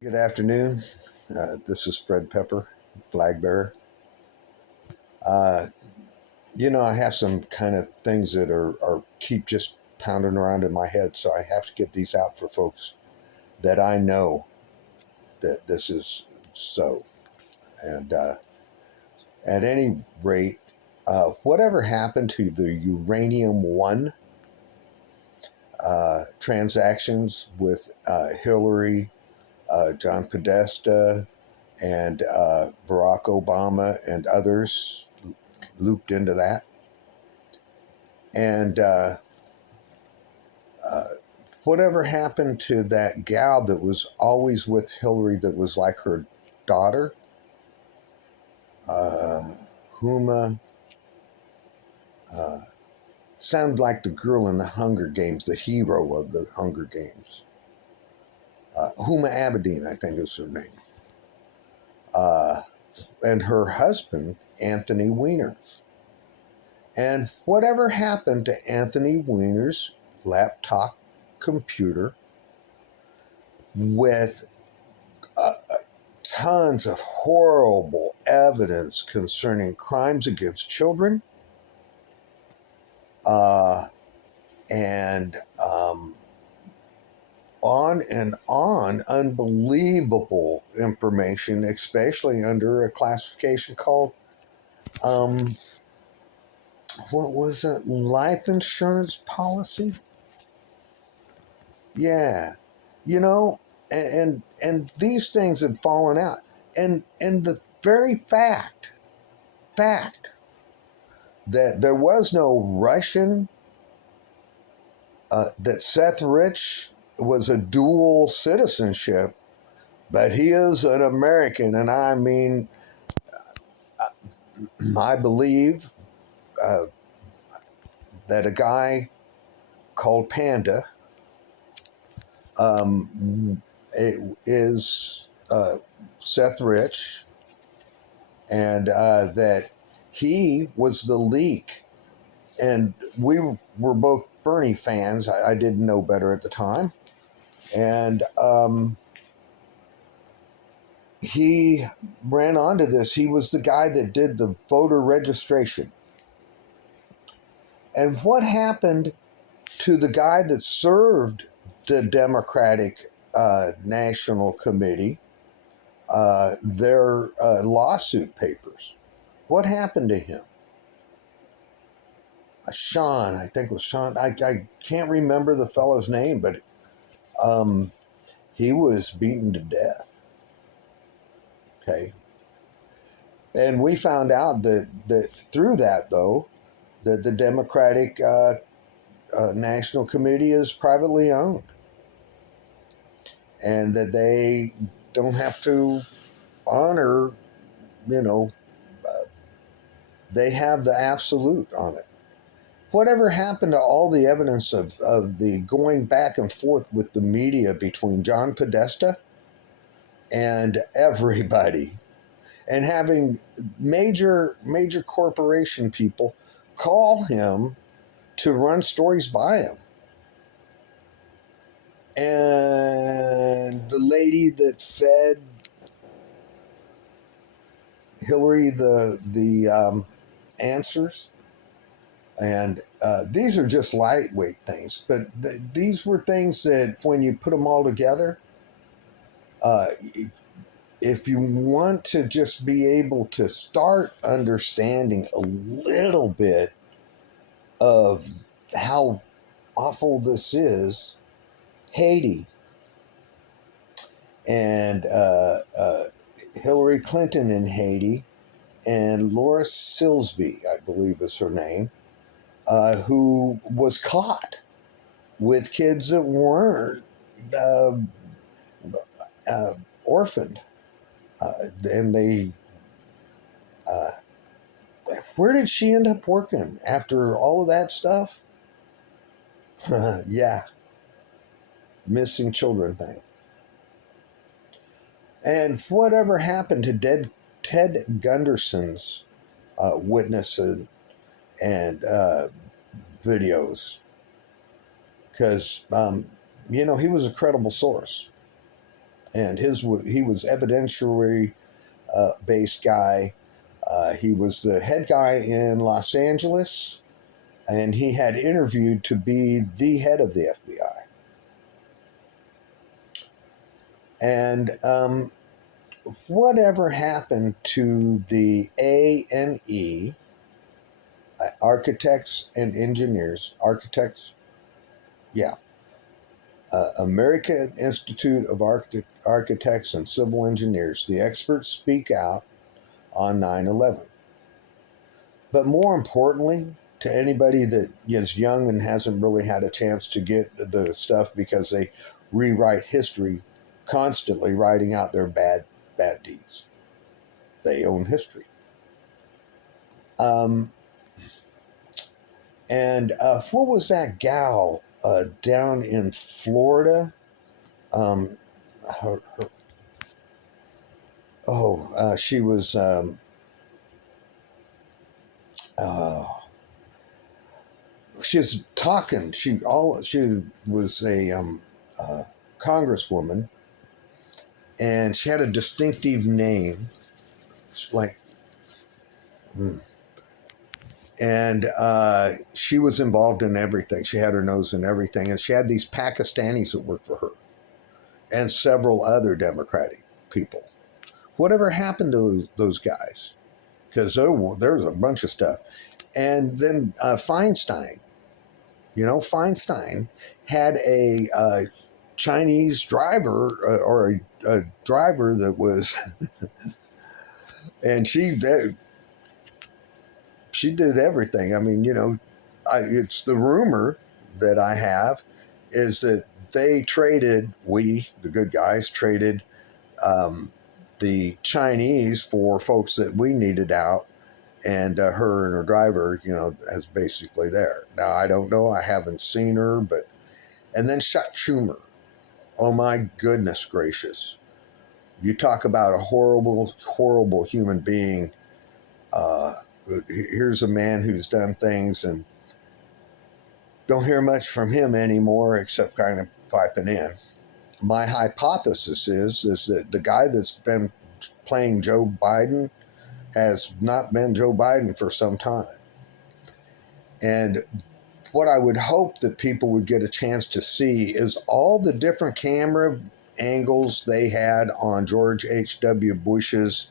Good afternoon. This is Fred Pepper, flag bearer. Uh, I have some kind of things that are keep just pounding around in my head, so I have to get these out for folks that I know that this is so. And at any rate, whatever happened to the Uranium One transactions with Hillary, John Podesta, and Barack Obama and others looped into that. And uh, whatever happened to that gal that was always with Hillary that was like her daughter? Uh, Huma. Uh, Sounded like the girl in the Hunger Games, the hero of the Hunger Games. Huma Abedin, I think is her name. Uh, and her husband, Anthony Weiner. And whatever happened to Anthony Weiner's laptop computer with tons of horrible evidence concerning crimes against children uh, and on and on, unbelievable information, especially under a classification called, um, what was it, life insurance policy? Yeah, you know, and these things have fallen out, and the very fact that there was no Russian, that Seth Rich was a dual citizenship, but he is an American, and I mean, I believe uh, that a guy called Panda is Seth Rich, and that he was the leak. And we were both Bernie fans. I didn't know better at the time. And he ran onto this. He was the guy that did the voter registration. And what happened to the guy that served the Democratic National Committee their lawsuit papers? What happened to him? Sean, I think it was Sean. I can't remember the fellow's name, but um, he was beaten to death. Okay. And we found out that through that, though, that the Democratic National Committee is privately owned and that they don't have to honor, you know, uh, they have the absolute on it. Whatever happened to all the evidence of the going back and forth with the media between John Podesta and everybody and having major corporation people call him to run stories by him? And the lady that fed Hillary the answers, and these are just lightweight things, but these were things that when you put them all together, uh, if you want to just be able to start understanding a little bit of how awful this is, Haiti and Hillary Clinton in Haiti, and Laura Silsby, I believe is her name, who was caught with kids that weren't uh, uh, orphaned. And they, uh, where did she end up working after all of that stuff? Yeah, missing children thing. And whatever happened to Ted Gunderson's witnesses and videos? Because, he was a credible source. And he was evidentiary based guy. He was the head guy in Los Angeles, and he had interviewed to be the head of the FBI. And whatever happened to the A&E, architects and engineers, American Institute of Architects and Civil Engineers, the experts speak out on 9/11. But more importantly, to anybody that is young and hasn't really had a chance to get the stuff because they rewrite history constantly, writing out their bad deeds. They own history. And what was that gal down in Florida? She was. She was talking. She was a congresswoman, and she had a distinctive name, like. And she was involved in everything. She had her nose in everything, and she had these Pakistanis that worked for her, and several other Democratic people. Whatever happened to those guys? Because there was a bunch of stuff. And then Feinstein, Feinstein had a Chinese driver or a driver that was, and she did everything. I mean, it's the rumor that I have is that the good guys, traded the Chinese for folks that we needed out, and her and her driver, as basically there. Now, I don't know. I haven't seen her, and then Chuck Schumer. Oh, my goodness gracious. You talk about a horrible, horrible human being. Here's a man who's done things, and don't hear much from him anymore except kind of piping in. My hypothesis is that the guy that's been playing Joe Biden has not been Joe Biden for some time. And what I would hope that people would get a chance to see is all the different camera angles they had on George H.W. Bush's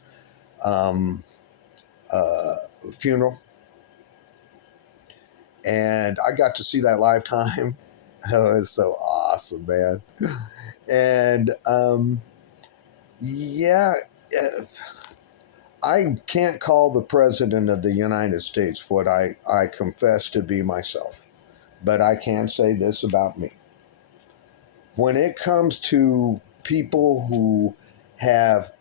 funeral. And I got to see that live time. Oh, it was so awesome, man. And I can't call the President of the United States what I confess to be myself. But I can say this about me. When it comes to people who have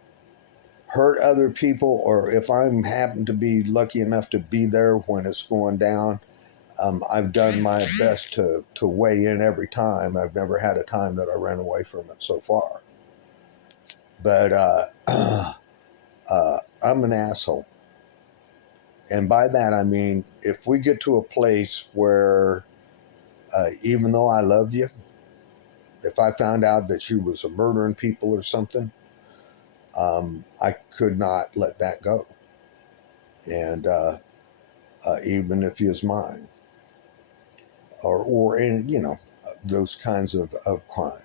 hurt other people, or if I'm happen to be lucky enough to be there when it's going down, I've done my best to weigh in every time. I've never had a time that I ran away from it so far. But I'm an asshole. And by that, I mean, if we get to a place where, even though I love you, if I found out that you was murdering people or something, I could not let that go. And even if he is mine, or in, those kinds of crime.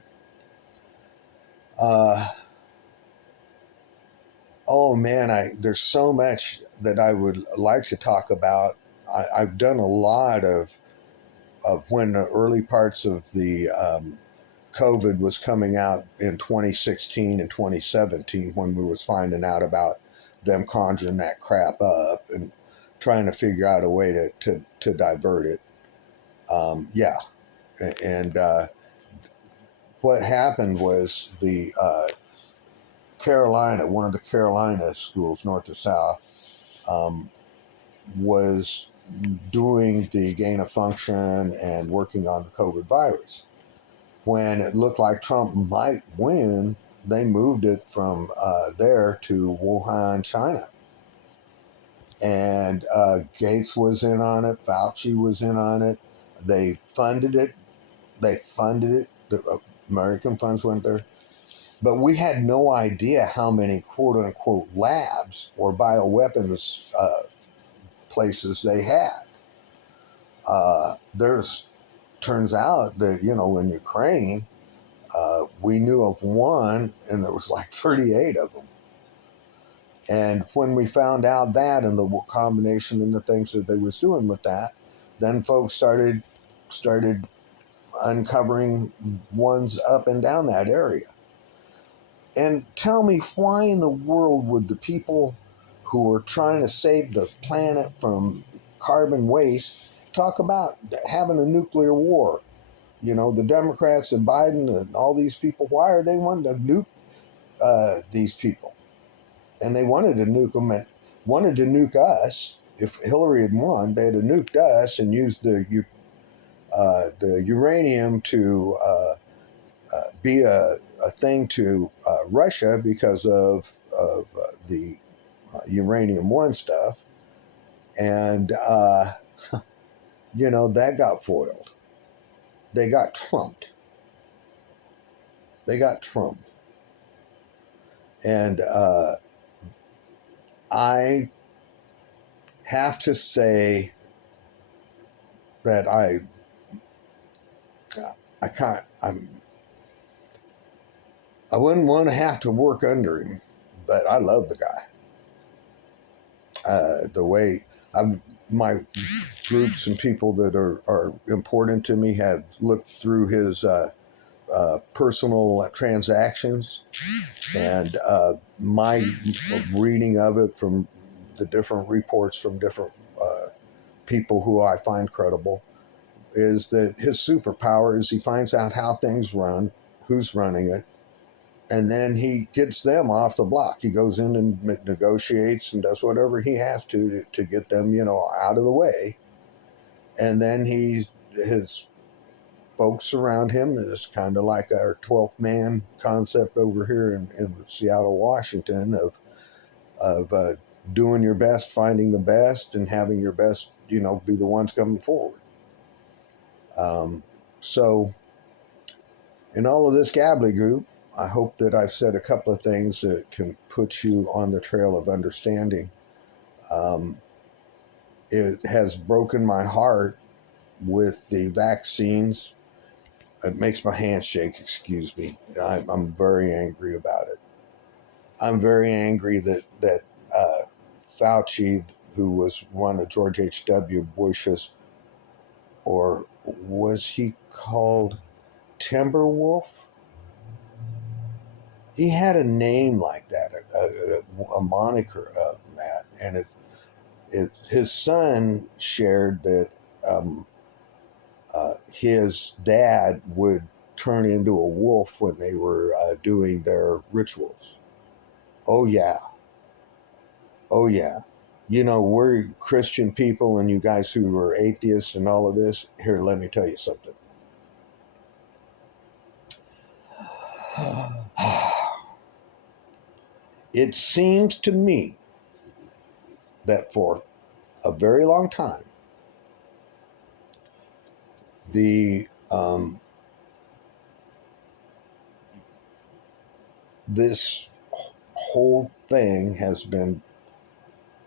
Oh man, there's so much that I would like to talk about. I've done a lot of when the early parts of the COVID was coming out in 2016 and 2017, when we was finding out about them conjuring that crap up and trying to figure out a way to divert it. And what happened was the Carolina, one of the Carolina schools, north or south, was doing the gain of function and working on the COVID virus. When it looked like Trump might win, they moved it from there to Wuhan, China. And Gates was in on it. Fauci was in on it. They funded it. The American funds went there. But we had no idea how many quote unquote labs or bioweapons places they had. There's turns out that, in Ukraine, we knew of one, and there was like 38 of them. And when we found out that, and the combination and the things that they was doing with that, then folks started uncovering ones up and down that area. And tell me, why in the world would the people who are trying to save the planet from carbon waste talk about having a nuclear war? The Democrats and Biden and all these people, why are they wanting to nuke these people? And they wanted to nuke them and wanted to nuke us. If Hillary had won, they'd have nuked us and used the uranium to be a thing to Russia because of the uranium one stuff. And, that got foiled. They got trumped. And I have to say that I wouldn't want to have to work under him, but I love the guy. The way my groups and people that are important to me have looked through his personal transactions, and my reading of it from the different reports from different people who I find credible, is that his superpower is he finds out how things run, who's running it, and then he gets them off the block. He goes in and negotiates and does whatever he has to get them, out of the way. And then his folks around him is kind of like our 12th man concept over here in Seattle, Washington, of doing your best, finding the best, and having your best, be the ones coming forward. So in all of this gobbledygook, I hope that I've said a couple of things that can put you on the trail of understanding. It has broken my heart with the vaccines. It makes my hands shake, excuse me. I'm very angry about it. I'm very angry that Fauci, who was one of George H.W. Bush's, or was he called Timberwolf? He had a name like that, a moniker of that, and his son shared that his dad would turn into a wolf when they were doing their rituals. Oh yeah. We're Christian people, and you guys who are atheists and all of this, here, let me tell you something. It seems to me that for a very long time, this whole thing has been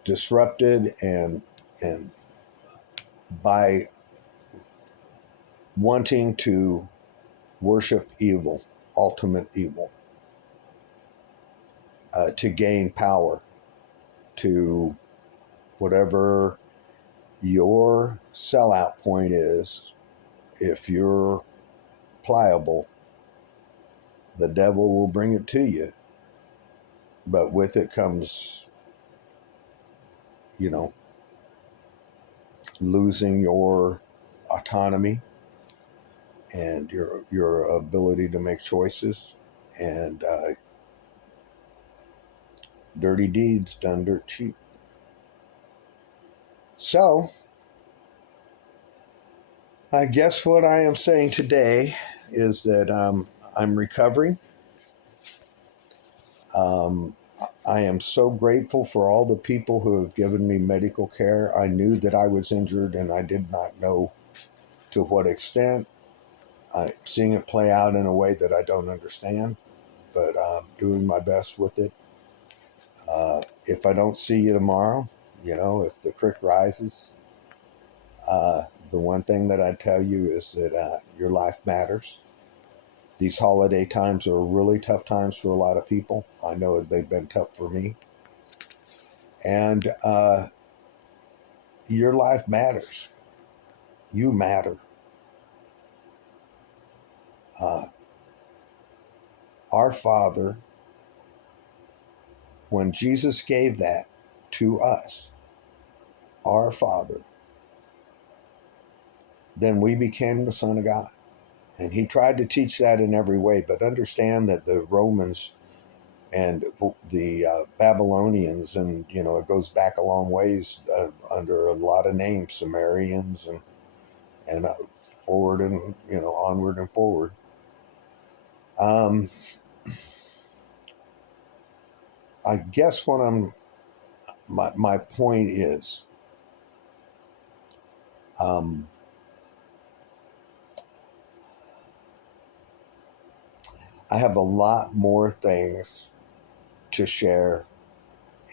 disrupted and by wanting to worship evil, ultimate evil, to gain power, to whatever your sellout point is. If you're pliable, the devil will bring it to you. But with it comes, losing your autonomy and your ability to make choices, and dirty deeds done dirt cheap. So, I guess what I am saying today is that I'm recovering. I am so grateful for all the people who have given me medical care. I knew that I was injured, and I did not know to what extent. I'm seeing it play out in a way that I don't understand. but I'm doing my best with it. If I don't see you tomorrow, if the creek rises, the one thing that I tell you is that your life matters. These holiday times are really tough times for a lot of people. I know they've been tough for me. And your life matters. You matter. Uh, our Father, when Jesus gave that to us, our Father, then we became the Son of God. And he tried to teach that in every way, but understand that the Romans and the Babylonians, and it goes back a long ways under a lot of names, Sumerians and forward and onward and forward. I guess what my point is, I have a lot more things to share,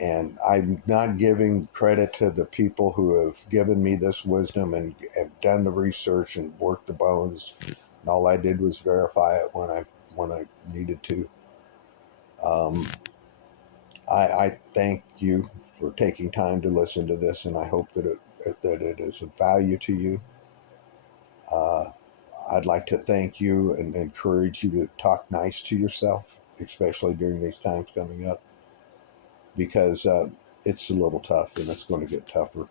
and I'm not giving credit to the people who have given me this wisdom and have done the research and worked the bones. And all I did was verify it when I needed to. I thank you for taking time to listen to this, and I hope that it is of value to you. I'd like to thank you and encourage you to talk nice to yourself, especially during these times coming up, because it's a little tough and it's going to get tougher.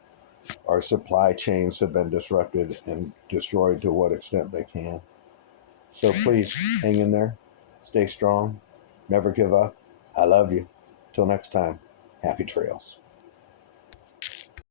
Our supply chains have been disrupted and destroyed to what extent they can. So please hang in there, stay strong, never give up. I love you. Till next time, happy trails.